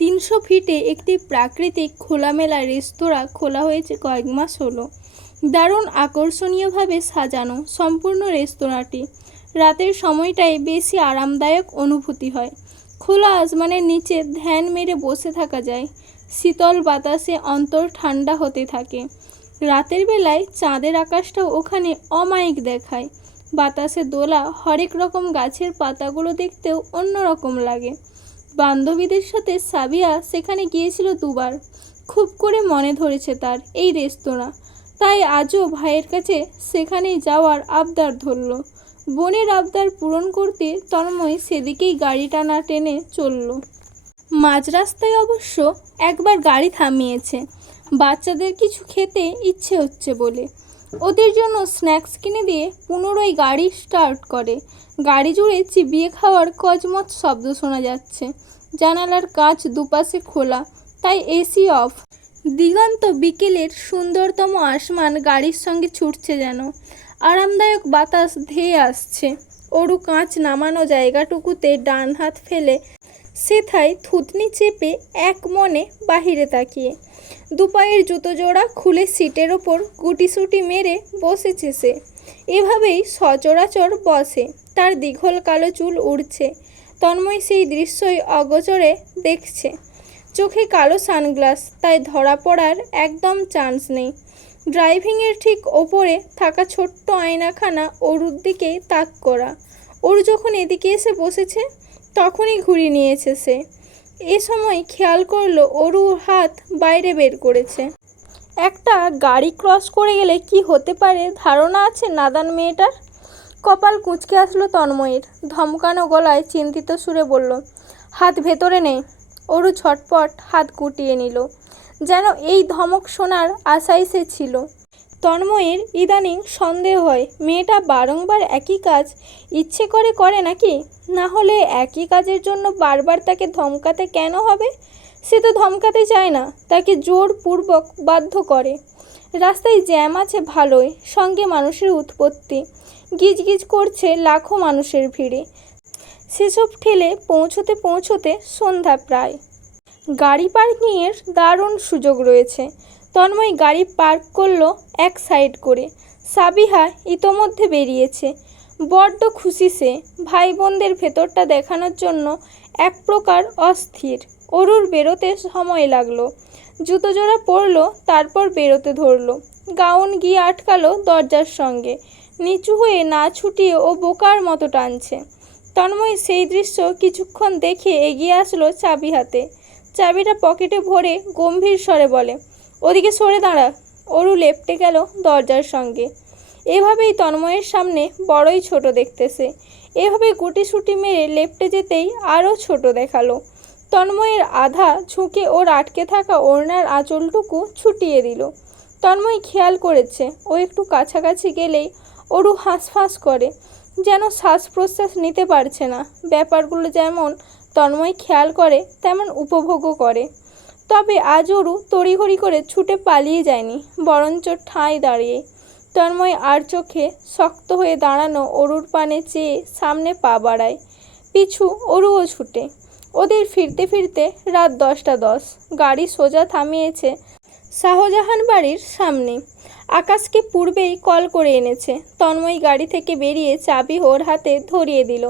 300 ফিটে একটি প্রাকৃতিক খোলামেলা রেস্তোরাঁ খোলা হয়েছে কয়েক মাস হলো। দারুণ আকর্ষণীয়ভাবে সাজানো সম্পূর্ণ রেস্তোরাঁটি। রাতের সময়টায় বেশি আরামদায়ক অনুভূতি হয়। খোলা আসমানের নিচে ধ্যান মেরে বসে থাকা যায়। শীতল বাতাসে অন্তর ঠান্ডা হতে থাকে। রাতের বেলায় চাঁদের আকাশটাও ওখানে অমায়িক দেখায়। বাতাসে দোলা হরেক রকম গাছের পাতাগুলো দেখতেও অন্যরকম লাগে। বান্ধবীদের সাথে সাবিয়া সেখানে গিয়েছিল দুবার। খুব করে মনে ধরেছে তার এই রেস্তোরাঁ। তাই আজও ভাইয়ের কাছে সেখানেই যাওয়ার আবদার ধরল। বোনের আবদার পূরণ করতে তন্ময় সেদিকেই গাড়ি টানা টেনে চলল। মাঝ রাস্তায় অবশ্য একবার গাড়ি থামিয়েছে, বাচ্চাদের কিছু খেতে ইচ্ছে হচ্ছে বলে। ওদের জন্য স্ন্যাক্স কিনে দিয়ে পুনরায় গাড়ি স্টার্ট করে। গাড়ি জুড়ে চিবিয়ে খাওয়ার কজমজ শব্দ শোনা যাচ্ছে। জানালার কাঁচ দুপাশে খোলা, তাই এসি অফ। দিগন্ত বিকেলের সুন্দরতম আসমান গাড়ির সঙ্গে ছুটছে যেন। আরামদায়ক বাতাস ধেয়ে আসছে। অরু কাঁচ নামানো জায়গাটুকুতে ডান হাত ফেলে সেথায় থুতনি চেপে এক মনে বাহিরে তাকিয়ে। দুপায়ের জুতো জোড়া খুলে সিটের ওপর গুটিসুটি মেরে বসেছে সে। এভাবেই সচরাচর বসে। তার দীঘল কালো চুল উড়ছে। তন্ময় সেই দৃশ্যই অগোচরে দেখছে। চোখে কালো সানগ্লাস, তাই ধরা পড়ার একদম চান্স নেই। ড্রাইভিংয়ের ঠিক ওপরে থাকা ছোট্ট আয়নাখানা অরুর দিকেই তাক করা। অরু যখন এদিকে এসে বসেছে তখনই ঘুরি নিয়েছে সে। এ সময় খেয়াল করলো অরু হাত বাইরে বের করেছে। একটা গাড়ি ক্রস করে গেলে কি হতে পারে ধারণা আছে নাদান মেয়েটার? কপাল কুঁচকে আসলো তন্ময়ের। ধমকানো গলায় চিন্তিত সুরে বলল, হাত ভেতরে নে। অরু ছটপট হাত গুটিয়ে নিল। যেন এই ধমক শোনার আশায় সে ছিল। তন্ময়ের ইদানিং সন্দেহ হয় মেয়েটা বারংবার একই কাজ ইচ্ছে করে করে নাকি। না হলে একই কাজের জন্য বারবার তাকে ধমকাতে কেন হবে? সে তো ধমকাতে চায় না, তাকে জোরপূর্বক বাধ্য করে। রাস্তায় জ্যাম আছে ভালোই, সঙ্গে মানুষের উৎপত্তি। গিজগিজ করছে লাখো মানুষের ভিড়ে। সেসব ঠেলে পৌঁছতে পৌঁছতে সন্ধ্যা প্রায়। গাড়ি পার্কিংয়ের দারুণ সুযোগ রয়েছে। তন্ময় গাড়ি পার্ক করলো এক সাইড করে। সাবিহা ইতোমধ্যে বেরিয়েছে। বড্ড খুশি সে। ভাই বোনদের ভেতরটা দেখানোর জন্য এক প্রকার অস্থির। অরুর বেরোতে সময় লাগলো। জুতো জোড়া পরলো, তারপর বেরোতে ধরলো। গাউন গিয়ে আটকালো দরজার সঙ্গে। নিচু হয়ে না ছুটিয়ে ও বোকার মতো টানছে। তন্ময় সেই দৃশ্য কিছুক্ষণ দেখে এগিয়ে আসলো চাবি হাতে। চাবিটা পকেটে ভরে গম্ভীর স্বরে বলে, ওদিকে সরে দাঁড়া। অরু লেপটে গেল দরজার সঙ্গে। এভাবেই তন্ময়ের সামনে বড়ই ছোট দেখতেছে। এভাবে গুটিসুটি মেরে লেপটে যেতেই আরও ছোট দেখালো। তন্ময়ের আধা ঝুঁকে ওর আটকে থাকা ওড়নার আঁচলটুকু ছুটিয়ে দিল। তন্ময় খেয়াল করেছে ও একটু কাছাকাছি গেলেই অরু হাঁসফাঁস করে, যেন শ্বাস প্রশ্বাস নিতে পারছে না। ব্যাপারগুলো যেমন তন্ময় খেয়াল করে তেমন উপভোগও করে। তবে আজ অরু তড়িঘড়ি করে ছুটে পালিয়ে যায়নি, বরঞ্চ ঠাঁই দাঁড়িয়ে। তন্ময় আর চোখে শক্ত হয়ে দাঁড়ানো অরুর পানে চেয়ে সামনে পা বাড়ায়। পিছু অরুও ছুটে। ওদের ফিরতে ফিরতে রাত 10টা 10। গাড়ি সোজা থামিয়েছে শাহজাহান বাড়ির সামনে। আকাশকে পূর্বেই কল করে এনেছে। তন্ময় গাড়ি থেকে বেরিয়ে চাবি ওর হাতে ধরিয়ে দিল।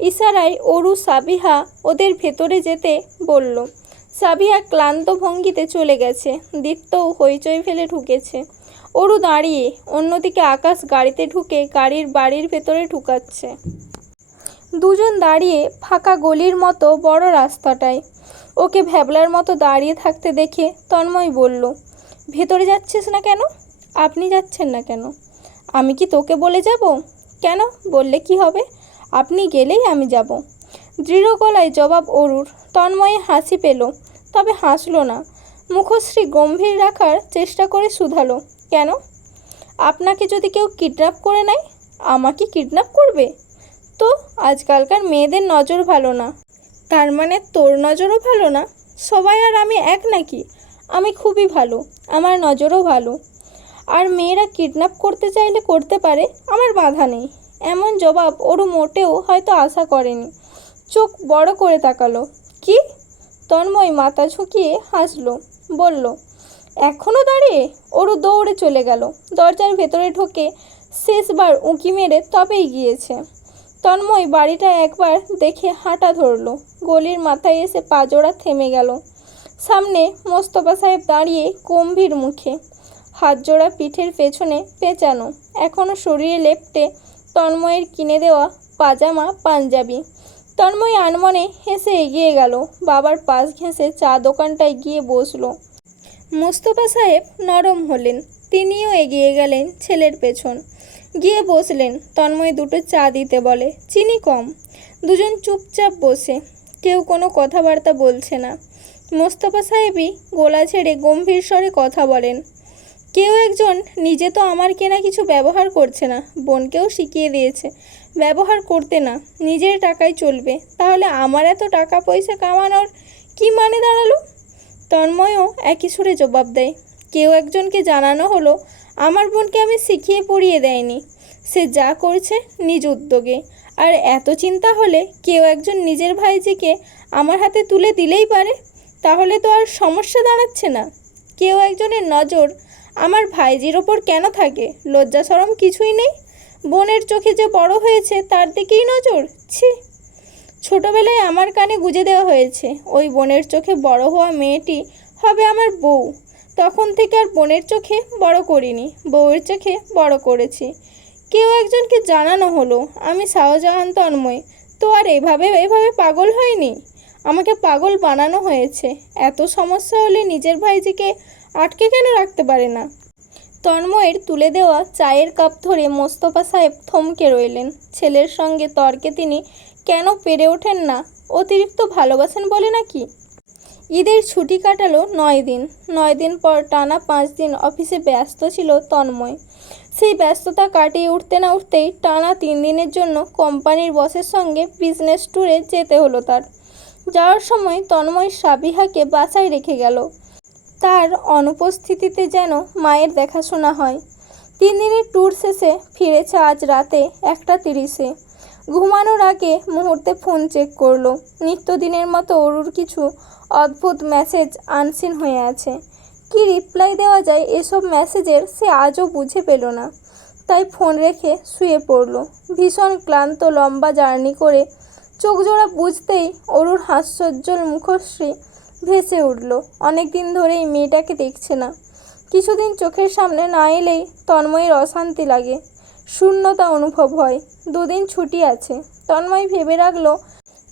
ইশারায় অরু সাবিহা ওদের ভেতরে যেতে বলল। সাবিহা ক্লান্ত ভঙ্গিতে চলে গেছে। দীপ্তও হইচই ফেলে ঢুকেছে। অরু দাঁড়িয়ে, অন্যদিকে আকাশ গাড়িতে ঢুকে গাড়ির বাড়ির ভেতরে ঢুকাচ্ছে। দুজন দাঁড়িয়ে ফাঁকা গলির মতো বড় রাস্তাটায়। ওকে ভ্যাবলার মতো দাঁড়িয়ে থাকতে দেখে তন্ময় বলল, ভেতরে যাচ্ছিস না কেন? আপনি যাচ্ছেন না কেন? আমি কি তোকে বলে যাব? কেন, বললে কি হবে? আপনি গেলেই আমি যাব। দৃঢ় গলায় জবাব অরুর। তন্ময়ে হাসি পেল, তবে হাসলো না। মুখশ্রী গম্ভীর রাখার চেষ্টা করে শুধালো, কেন? আপনাকে যদি কেউ কিডন্যাপ করে নেয়? আমাকে কিডন্যাপ করবে? তো আজকালকার মেয়েদের নজর ভালো না। তার মানে তোর নজরও ভালো না? সবাই আর আমি এক নাকি? আমি খুবই ভালো, আমার নজরও ভালো। আর মেয়েরা কিডন্যাপ করতে চাইলে করতে পারে, আমার বাধা নেই। এমন জবাব অরু মোটেও হয়তো আশা করেনি। চোখ বড় করে তাকালো। কি? তন্ময় মাথা ঝুঁকিয়ে হাসল, বলল, এখনও দাঁড়িয়ে? অরু দৌড়ে চলে গেল। দরজার ভেতরে ঢোকে শেষবার উঁকি মেরে তবেই গিয়েছে। তন্ময় বাড়িটা একবার দেখে হাঁটা ধরল। গলির মাথায় এসে পাজোড়া থেমে গেল। সামনে মোস্তফা সাহেব দাঁড়িয়ে গম্ভীর মুখে, হাত জোড়া পিঠের পেছনে পেঁচানো, এখনও শরীরে লেপ্টে তন্ময়ের কিনে দেওয়া পাজামা পাঞ্জাবি। তন্ময় আনমনে হেসে এগিয়ে গেল। বাবার পাশ ঘেঁষে চা দোকানটায় গিয়ে বসল। মোস্তফা সাহেব নরম হলেন। তিনিও এগিয়ে গেলেন ছেলের পেছন, গিয়ে বসলেন। তন্ময় দুটো চা দিতে বলে, চিনি কম। দুজন চুপচাপ বসে, কেউ কোনো কথাবার্তা বলছে না। মোস্তফা সাহেবই গলা ছেড়ে গম্ভীর স্বরে কথা বলেন, কেউ একজন নিজে তো আমার কেনা কিছু ব্যবহার করছে না, বোনকেও শিখিয়ে দিয়েছে ব্যবহার করতে না, নিজের টাকায় চলবে, তাহলে আমার এত টাকা পয়সা কামানোর কি মানে দাঁড়ালো? তন্ময়ও একই সুরে জবাব দেয়, কেউ একজনকে জানানো হলো আমার বোনকে আমি শিখিয়ে পড়িয়ে দেয়নি, সে যা করছে নিজ উদ্যোগে। আর এত চিন্তা হলে কেউ একজন নিজের ভাইজিকে আমার হাতে তুলে দিলেই পারে, তাহলে তো আর সমস্যা দাঁড়াচ্ছে না। কেউ একজনের নজর আমার ভাইজির ওপর কেন থাকে? লজ্জা শরম কিছুই নেই? বোনের চোখে যে বড় হয়েছে তার দিকেই নজর। ছি, ছোটবেলায় আমার কানে গুঁজে দেওয়া হয়েছে ওই বোনের চোখে বড় হওয়া মেয়েটি হবে আমার বউ। তখন থেকে আর বোনের চোখে বড় করিনি, বউয়ের চোখে বড় করেছি। কেউ একজনকে জানানো হলো আমি শাহজাহান তন্ময়, তো আর এভাবে পাগল হয়নি, আমাকে পাগল বানানো হয়েছে। এত সমস্যা হলে নিজের ভাইজিকে আটকে কেন রাখতে পারে না? তন্ময়ের তুলে দেওয়া চায়ের কাপ ধরে মোস্তফা সাহেব থমকে রইলেন। ছেলের সঙ্গে তর্কে তিনি কেন পেরে ওঠেন না? অতিরিক্ত ভালোবাসেন বলে নাকি? ঈদের ছুটি কাটালো 9 দিন। 9 দিন পর টানা 5 দিন অফিসে ব্যস্ত ছিল তন্ময়। সেই ব্যস্ততা কাটিয়ে উঠতে না উঠতেই টানা 3 দিনের জন্য কোম্পানির বসের সঙ্গে বিজনেস ট্যুরে যেতে হলো তার। যাওয়ার সময় তন্ময় সাবিহাকে বাসায় রেখে গেল। তার অনুপস্থিতিতে যেন মায়ের দেখাশোনা হয়। 3 দিনের ট্যুর শেষে ফিরেছে আজ রাতে 1:30-এ। ঘুমানোর আগে মুহূর্তে ফোন চেক করলো। নিত্যদিনের মতো অরুর কিছু অদ্ভুত মেসেজ আনসিন হয়ে আছে। কি রিপ্লাই দেওয়া যায় এসব মেসেজের সে আজও বুঝে পেল না। তাই ফোন রেখে শুয়ে পড়ল। ভীষণ ক্লান্ত, লম্বা জার্নি করে চোখ জোড়া বুঝতেই অরুর হাস্যোজ্জ্বল মুখশ্রী ভেসে উঠল। অনেক দিন ধরেই মেয়েটাকে দেখছে না। কিছুদিন চোখের সামনে না এলেই তন্ময়ের অশান্তি লাগে, শূন্যতা অনুভব হয়। 2 দিন ছুটি আছে। তন্ময় ভেবে রাখলো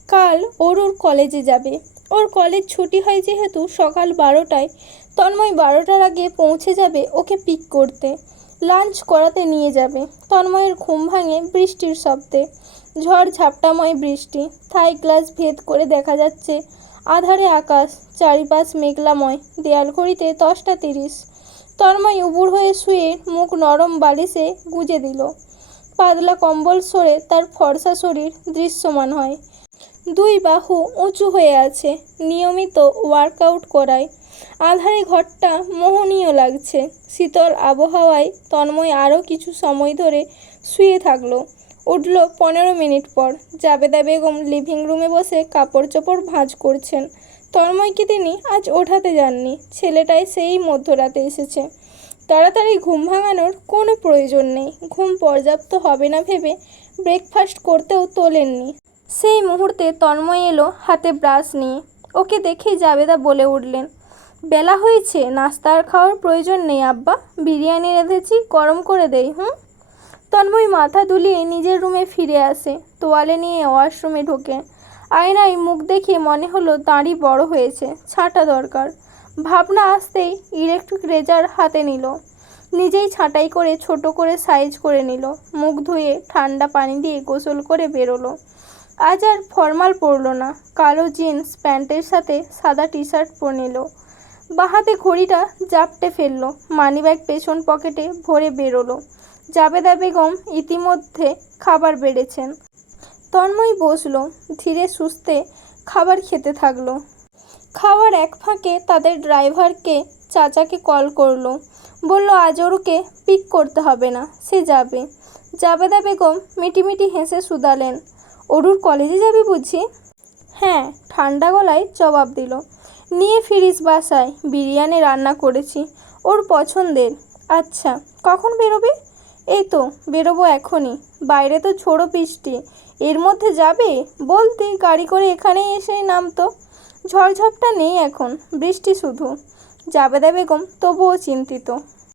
কাল অরুর কলেজে যাবে। ওর কলেজ ছুটি হয় যেহেতু সকাল 12টায়, তন্ময় 12টার আগে পৌঁছে যাবে ওকে পিক করতে, লাঞ্চ করাতে নিয়ে যাবে। তন্ময়ের ঘুম ভাঙে বৃষ্টির শব্দে। ঝড় ঝাপটাময় বৃষ্টি। থাই গ্লাস ভেদ করে দেখা যাচ্ছে আধারে আকাশ, চারিপাশ মেঘলাময়। দেয়াল ঘড়িতে 10:30। তন্ময় উবুড় হয়ে শুয়ে মুখ নরম বালিশে গুজে দিল। পাতলা কম্বল সরে তার ফর্সা শরীর দৃশ্যমান হয়। 2 বাহু উঁচু হয়ে আছে, নিয়মিত ওয়ার্কআউট করায়। আধারে ঘরটা মোহনীয় লাগছে। শীতল আবহাওয়ায় তন্ময় আরও কিছু সময় ধরে শুয়ে থাকলো। উঠল 15 মিনিট পর। জাবেদা বেগম লিভিং রুমে বসে কাপড় চোপড় ভাঁজ করছেন। তন্ময়কে তিনি আজ ওঠাতে যাননি। ছেলেটাই সেই মধ্যরাতে এসেছে। তাড়াতাড়ি ঘুম ভাঙানোর কোনো প্রয়োজন নেই। ঘুম পর্যাপ্ত হবে না ভেবে ব্রেকফাস্ট করতেও তোলেননি। সেই মুহূর্তে তন্ময় এলো হাতে ব্রাশ নিয়ে। ওকে দেখেই জাবেদা বলে উঠলেন, বেলা হয়েছে, নাস্তা আর খাওয়ার প্রয়োজন নেই আব্বা, বিরিয়ানি রেঁধেছি, গরম করে দেই। তন্ময় মাথা দুলিয়ে নিজের রুমে ফিরে আসে। তোয়ালে নিয়ে ওয়াশরুমে ঢোকে। আয়নায় মুখ দেখে মনে হলো দাড়ি বড় হয়েছে, ছাঁটা দরকার। ভাবনা আসতেই ইলেকট্রিক রেজার হাতে নিল। নিজেই ছাঁটাই করে ছোট করে সাইজ করে নিল। মুখ ধুয়ে ঠান্ডা পানি দিয়ে গোসল করে বেরোলো। আজ আর ফর্মাল পরল না। কালো জিন্স প্যান্টের সাথে সাদা টি-শার্ট পরে নিল। বাহাতে ঘড়িটা জাপটে ফেললো। মানিব্যাগ পেছন পকেটে ভরে বেরোলো। জাবেদা বেগম ইতিমধ্যে খাবার বেড়েছেন। তন্ময় বসলো। ধীরে সুস্থে খাবার খেতে থাকলো। খাওয়ার এক ফাঁকে তাদের ড্রাইভারকে চাচাকে কল করলো। বলল আজ অরুকে পিক করতে হবে না, সে যাবে। জাবেদা বেগম মিটিমিটি হেসে শুধালেন, অরুর কলেজে যাবি বুঝি? হ্যাঁ, ঠান্ডা গলায় জবাব দিল। নিয়ে ফিরিস বাসায়, বিরিয়ানি রান্না করেছি, ওর পছন্দের। আচ্ছা, কখন বেরোবে? এই তো বেরোবো এখনই। বাইরে তো ঝোড়ো বৃষ্টি, এর মধ্যে যাবে? বলতে গাড়ি করে এখানেই এসে নামতো। ঝড়ঝাপটা নেই এখন, বৃষ্টি শুধু। জাবেদা বেগম তবুও চিন্তিত।